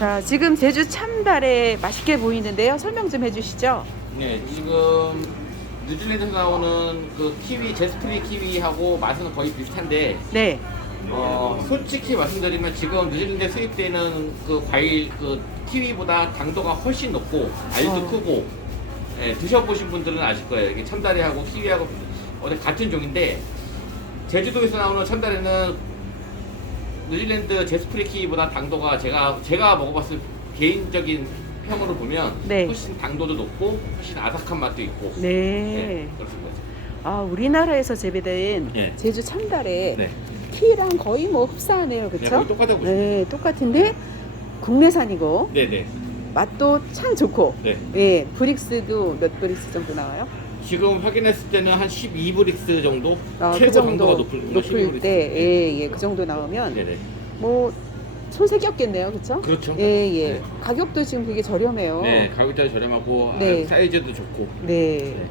자, 지금 제주 참달에 맛있게 보이는데요. 설명 좀 해주시죠. 네, 지금 뉴질랜드에서 나오는 그 키위, 제스프리 키위하고 맛은 거의 비슷한데, 네. 어, 솔직히 말씀드리면 지금 뉴질랜드에 수입되는 그 과일, 그 키위보다 당도가 훨씬 높고, 알도 어. 크고, 예, 드셔보신 분들은 아실 거예요. 이게 참다리하고 키위하고 어디 같은 종인데, 제주도에서 나오는 참다리는 뉴질랜드 제스프리 키위보다 당도가 제가, 제가 먹어봤을 개인적인 평으로 보면 네. 훨씬 당도도 높고, 훨씬 아삭한 맛도 있고, 네. 네, 그렇습니다. 아, 우리나라에서 재배된 예. 제주 참달에 네. 키랑 거의 뭐 흡사하네요. 네, 그렇죠? 거의 똑같다고 보시면 네, 똑같은데 국내산이고 네, 네. 맛도 참 좋고. 네. 예, 브릭스도 몇 브릭스 정도 나와요? 지금 확인했을 때는 한 12브릭스 정도? 아, 최고 그 정도 높을, 네. 높을 때, 예, 예, 그 정도 나오면 네네. 뭐 손색이었겠네요, 그렇죠? 그렇죠. 예, 예. 네. 가격도 지금 되게 저렴해요. 네, 가격대도 저렴하고 네. 아, 사이즈도 좋고. 네. 네.